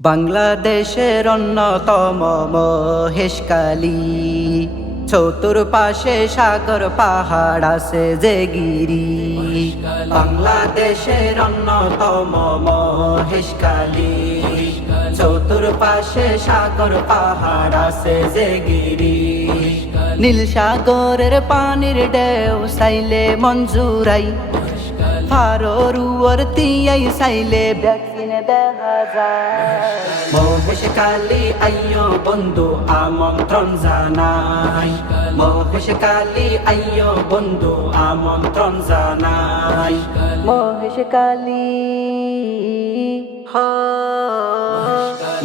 বাংলাদেশের অন্যতম মহেশখালী, চতুর্পাশে সাগর পাহাড় আছে যে গিরি। বাংলাদেশের অন্যতম মহেশখালী, চতুর্পাশে সাগর পাহাড় আছে যে গিরি। নীল সাগরের পানির ঢেউ চাইলে মঞ্জুরাই, ফারোর তিয়াই চাইলে ভ্যাকসিনে দেখা যায়। মহেশখালী আইয়ো বন্ধু আমন্ত্রণ জানাই, মহেশখালী আইয়ো বন্ধু আমন্ত্রণ জানাই। মহেশখালী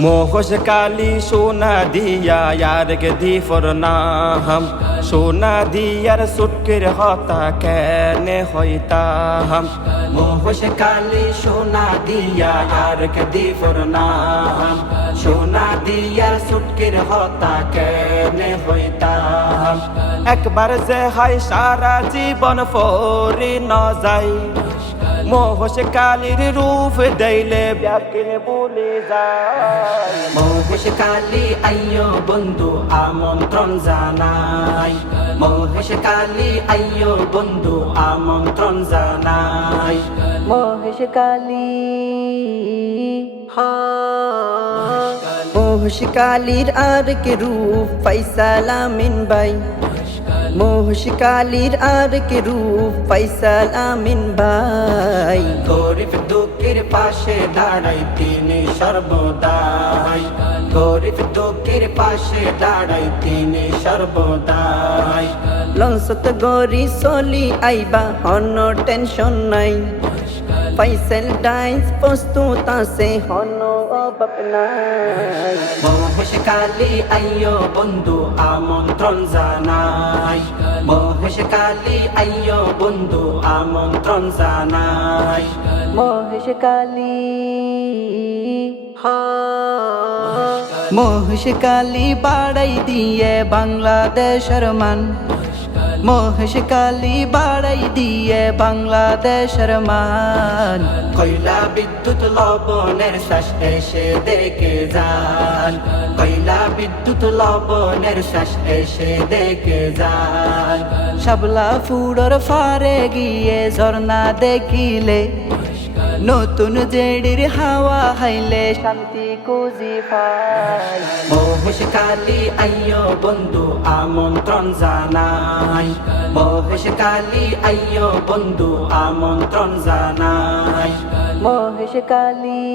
মহেশখালী সোনা দিয়া ইয়ারকে দি ফরনাম, সোনা দিয়ার সুটকের হতা কেনে হইতাম। মহেশখালী সোনা দিয়া ইয়ারকে দি ফরনাম, সোনা দিয়ার সুটকের হতা কেনে হইতাম। একবার যে হয় সারা জীবন ফরি ন যাই, মহেশখালীর রূপ দেইলে ব্যাকিন বলে যায়। মহেশখালী আইয়ো বন্ধু আমন্ত্রণ জানাই, মহেশখালী আইয়ো বন্ধু আমন্ত্রণ জানাই। মহেশখালী মহেশখালীর আর কে রূপ ফয়সাল আমিন ভাই, মহেশখালীর আর কে রূপ ফয়সাল আমিন ভাই। গরিব দুঃখের পাশে দাঁড়াই তিনি সর্বদাই, গরিব দুঃখের পাশে দাঁড়াই তিনি সর্বদাই। লঞ্চত গরি চলি আইবা হন টেনশন নাই, ফয়সাল ডাইস প্রস্তুত আছে হন অভাব নাই। মহেশখালী আইয়ো বন্ধু আমন্ত্রণ জানাই, মহেশখালী আইয়ো বন্ধু আমন্ত্রণ জানাই। মহেশখালী মহেশখালী বাড়াই দিয়ে বাংলাদেশের মান, মহেশখালী বাড়াই দিয়ে বাংলাদেশের মান। কয়লা বিদ্যুৎ লবণের শ্বাস এসে দেখে যান, কয়লা বিদ্যুৎ লবণের শ্বাস এসে দেখে যান। শাপলা ফুড়র ফারে গিয়ে ঝর্ণা দেখিলে, নতুন জেডির হাওয়া হাইলে শান্তি খুঁজি পাই। মহেশখালী আইয়ো বন্ধু আমন্ত্রণ জানাই, মহেশখালী আইয়ো বন্ধু আমন্ত্রণ জানাই। মহেশখালী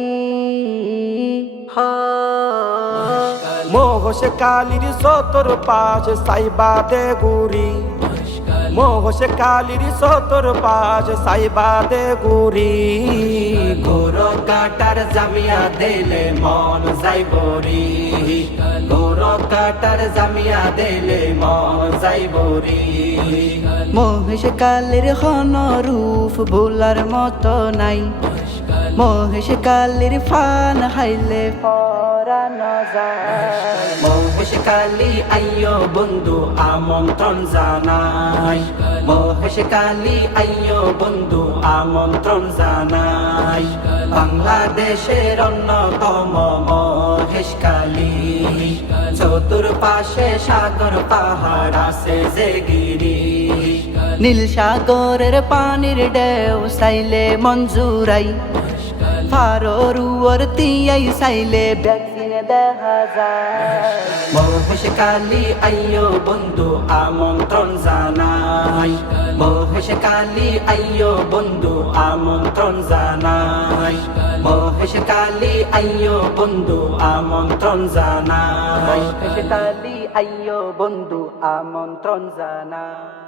মহেশখালীর সতর পাশ সাইবা দে গুরি, মহেশখালীর সতর পাশ সাইবা দে গুরি। গোর কাটার জামিয়া দিলে মন যাইবরি, গোর কাটার জামিয়া দিলে মন যাইবরি। মহেশখালীর হন রূপ ভোলার মতো নাই, মহেশখালীর ফান হাইলে পরানো যায়। মহেশখালী আইয়ো বন্ধু আমন্ত্রণ জানাই, মহেশখালী আইয়ো বন্ধু আমন্ত্রণ জানাই। বাংলাদেশের অন্যতম মহেশখালী, চতুর্পাশে সাগর পাহাড় আছে যে গিরি। নীল সাগরের পানির ঢেউ চাইলে মঞ্জুরাই, ফারোর তিয়াই চাইলে ভ্যাকসিনে দেখা যায়। মহেশখালী আইয়ো বন্ধু আমন্ত্রণ জানাই, মহেশখালী আইয়ো বন্ধু আমন্ত্রণ জানাই। মহেশখালী আইয়ো বন্ধু আমন্ত্রণ জানাই, মহেশখালী আইয়ো বন্ধু আমন্ত্রণ জানাই।